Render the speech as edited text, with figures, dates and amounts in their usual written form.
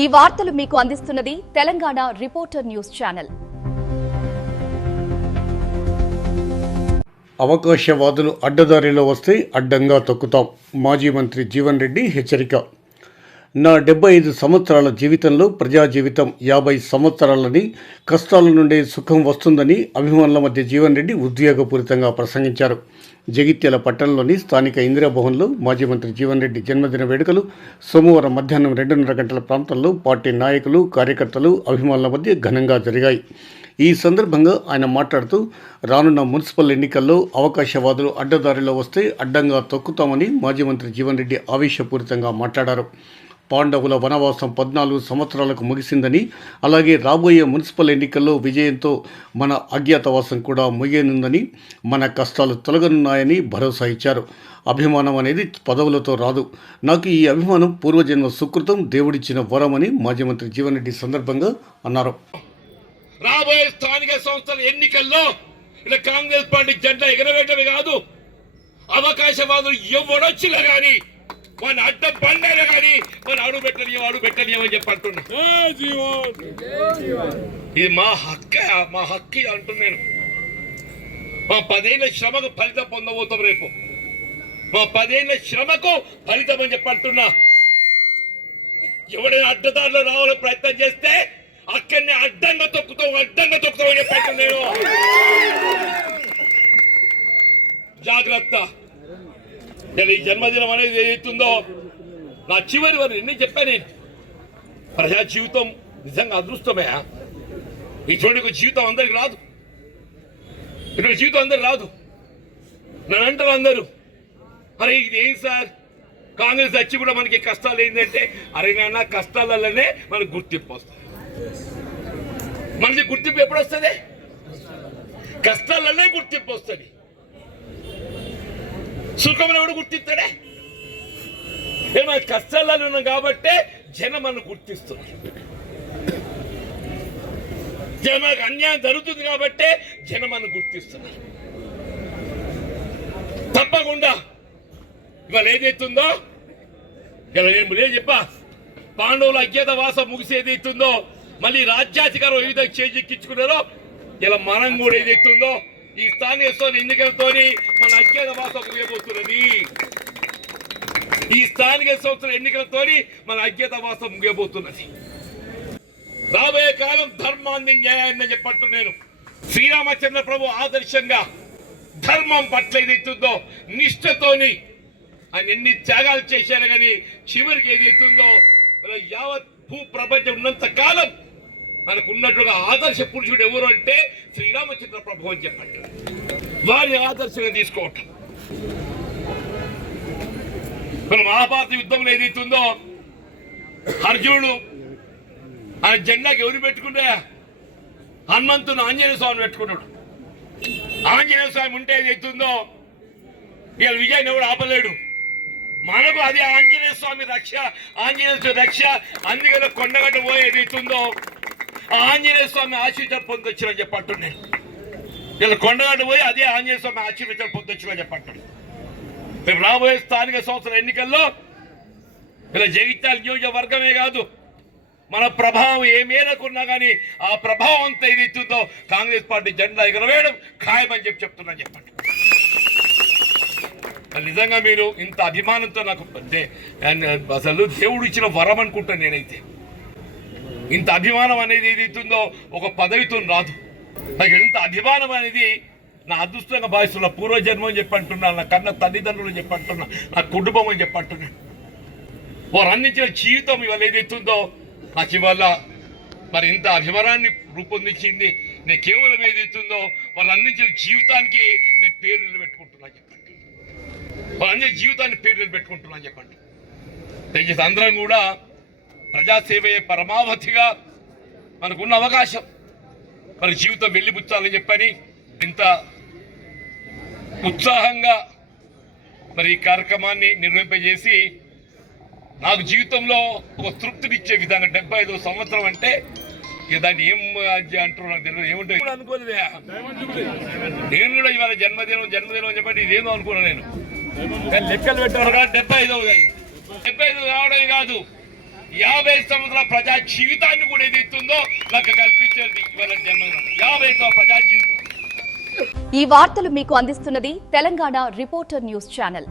ఈ వార్తలు మీకు అందిస్తున్నది తెలంగాణ రిపోర్టర్ న్యూస్ ఛానల్. అవకాశవాదులు అడ్డదారిలో వస్తే అడ్డంగా తొక్కుతాం. మాజీ మంత్రి జీవన్ రెడ్డి హెచ్చరిక. నా 75 సంవత్సరాల జీవితంలో ప్రజా జీవితం 50 సంవత్సరాలని, కష్టాల నుండే సుఖం వస్తుందని అభిమానుల మధ్య జీవన్ రెడ్డి ఉద్వేగపూరితంగా ప్రసంగించారు. జగిత్యాల పట్టణంలోని స్థానిక ఇందిరాభవన్లో మాజీ మంత్రి జీవన్ రెడ్డి జన్మదిన వేడుకలు సోమవారం మధ్యాహ్నం 2:30 గంటల ప్రాంతంలో పార్టీ నాయకులు, కార్యకర్తలు, అభిమానుల మధ్య ఘనంగా జరిగాయి. ఈ సందర్భంగా ఆయన మాట్లాడుతూ రానున్న మున్సిపల్ ఎన్నికల్లో అవకాశవాదులు అడ్డదారిలో వస్తే అడ్డంగా తొక్కుతామని మాజీ మంత్రి జీవన్ రెడ్డి ఆవేశపూరితంగా మాట్లాడారు. పాండవుల వనవాసం 14 సంవత్సరాలకు ముగిసిందని, అలాగే రాబోయే మున్సిపల్ ఎన్నికల్లో విజయంతో మన అజ్ఞాతవాసం కూడా ముగియనుందని, మన కష్టాలు తొలగనున్నాయని భరోసా ఇచ్చారు. అభిమానం అనేది పదవులతో రాదు. నాకు ఈ అభిమానం పూర్వజన్మ సుకృతం, దేవుడిచ్చిన వరమని మాజీ మంత్రి జీవన్ రెడ్డి సందర్భంగా అన్నారు. రాబోయే స్థానిక సంస్థల ఎన్నికల్లో ఇలా కాంగ్రెస్ పార్టీ జెండా ఎగరవేయటమే కాదు, అవకాశవాదులు ఎవడొచ్చినా కానీ మన అడ్డం బండైనా కానీ మన అడుగు పెట్టనియమని చెప్పంటున్నా. ఇది మా హక్కు అంటున్నాను. మా 10 ఏళ్ల శ్రమకు ఫలితం పొందబోతాం. రేపు మా 10 ఏళ్ల శ్రమకు ఫలితం అని చెప్పంటున్నా. ఎవడైనా అడ్డదారిలో రావాలని ప్రయత్నం చేస్తే అక్కడనే అడ్డంగా తొక్కుతాం అని చెప్పంటున్నాను. జాగ్రత్త. ఈ జన్మదినం అనేది ఏదైతుందో నా చివరి వరకు ఎన్ని చెప్పాను. ప్రజా జీవితం నిజంగా అదృష్టమే. ఇటువంటి జీవితం అందరికి రాదు. ఇక్కడ జీవితం అందరికి రాదు. నన్ను అంటారు అందరూ, అరే ఇది ఏం సార్ కాంగ్రెస్ వచ్చి కూడా మనకి కష్టాలు ఏంటంటే, అరే నాన్న కష్టాలలోనే మనకు గుర్తింపు వస్తుంది. మనకి గుర్తింపు ఎప్పుడు వస్తుంది? కష్టాలనే గుర్తింపు వస్తుంది. సుఖంలో ఎవడు గుర్తిస్తాడే? మేము కష్టాలలో ఉన్నాం కాబట్టి జనం మనం గుర్తిస్తుంది. జనానికి అన్యాయం జరుగుతుంది కాబట్టి జనం మనం గుర్తిస్తున్నారు. తప్పకుండా ఇవాళ ఏదైతుందో, ఇలా నేను చెప్పా, పాండవుల అజ్ఞాత వాసం ముగిసేదైతుందో, మళ్ళీ రాజ్యాధికారం ఏ విధంగా చేజిక్కించుకున్నారో ఇలా మనం కూడా ఏదైతుందో ఈ స్థానిక ఎన్నికలతో మన అజ్ఞాత వాసం ముగియబోతున్నది. ఈ స్థానిక సంస్థల ఎన్నికలతో మన అజ్ఞాత వాసం ముగియబోతున్నది. రాబోయే కాలం ధర్మాన్ని, న్యాయాన్ని చెప్పట్టు నేను శ్రీరామచంద్ర ప్రభు ఆదర్శంగా ధర్మం పట్ల ఏదైతుందో నిష్ఠతోని ఆయన ఎన్ని త్యాగాలు చేశారు. కానీ చివరికి ఏదైతుందో యావత్ భూ ప్రపంచం ఉన్నంత కాలం మనకు ఉన్నట్టుగా ఆదర్శ పురుషుడు ఎవరు అంటే శ్రీరామచంద్ర ప్రభు అని చెప్పండి. వారి ఆదర్శంగా తీసుకోవటం. మన మహాభారత యుద్ధంలో ఏదైతుందో అర్జునుడు ఆయన జెండాకి ఎవరు పెట్టుకుంటే హనుమంతుని ఆంజనేయ స్వామిని పెట్టుకున్నాడు. ఆంజనేయ స్వామి ఉంటే ఏదైతుందో ఇవాళ విజయాన్ని ఎవడు ఆపలేడు. మనకు అదే ఆంజనేయ స్వామి రక్ష, ఆంజనేయ రక్ష. అందుకని కొండగట్ట పోయేదైతుందో ఆంజనేయ స్వామి ఆశీర్వాదం పొందొచ్చునని చెప్పంటున్నాను. ఇలా కొండగట్ట పోయి అదే ఆంజనేయ స్వామి ఆశీర్వాదం పొందొచ్చునని చెప్పంటున్నాను. రేపు రాబోయే స్థానిక సంస్థల ఎన్నికల్లో ఇలా జగిత్యాల నియోజకవర్గమే కాదు, మన ప్రభావం ఏ మేరకున్నా కానీ ఆ ప్రభావం అంతా ఏదైతుందో కాంగ్రెస్ పార్టీ జెండా ఎగరవేయడం ఖాయమని చెప్తున్నాను చెప్పండి. నిజంగా మీరు ఇంత అభిమానంతో నాకు అసలు దేవుడు ఇచ్చిన వరం అనుకుంటాను నేనైతే. ఇంత అభిమానం అనేది ఏదైతుందో ఒక పదవితో రాదు. నాకు ఎంత అభిమానం అనేది నా అదృష్టంగా భావిస్తున్నా. పూర్వజన్మం అని చెప్పంటున్నా, నా కన్న తల్లిదండ్రులు చెప్పంటున్నా, నా కుటుంబం అని చెప్పంటున్నా. వారు అందించిన జీవితం ఇవాళ ఏదైతుందో నాకు ఇవాళ మరి ఇంత అభిమానాన్ని రూపొందించింది. నేను కేవలం ఏదైతుందో వాళ్ళు అందించిన జీవితానికి నేను పేరు నిలబెట్టుకుంటున్నా చెప్పండి. వాళ్ళు అందించిన జీవితాన్ని పేరు నిలబెట్టుకుంటున్నా చెప్పండి. దయచేసి అందరం కూడా ప్రజాసేవయే పరమావధిగా మనకున్న అవకాశం మన జీవితం వెళ్ళిపుచ్చాలని చెప్పని ఇంత ఉత్సాహంగా మరి ఈ కార్యక్రమాన్ని నిర్వహింపజేసి నాకు జీవితంలో ఒక తృప్తినిచ్చే విధంగా 75వ సంవత్సరం అంటే ఇక దాన్ని ఏం అంటారు నాకు తెలియదు. ఏముంటుంది అనుకోలేదే. నేను కూడా ఇవాళ జన్మదినం చెప్పండి ఇదేమో అనుకున్నా. నేను లెక్కలు పెట్టారు 75 రావడమే కాదు 50 సంవత్సరాల ప్రజా జీవితాన్ని కూడా ఏదైతుందో నాకు కల్పించేది ఇవాళ జన్మదినం 50వ ప్రజా జీవితం. ఈ వార్తలు మీకు అందిస్తున్నది తెలంగాణ రిపోర్టర్ న్యూస్ ఛానల్.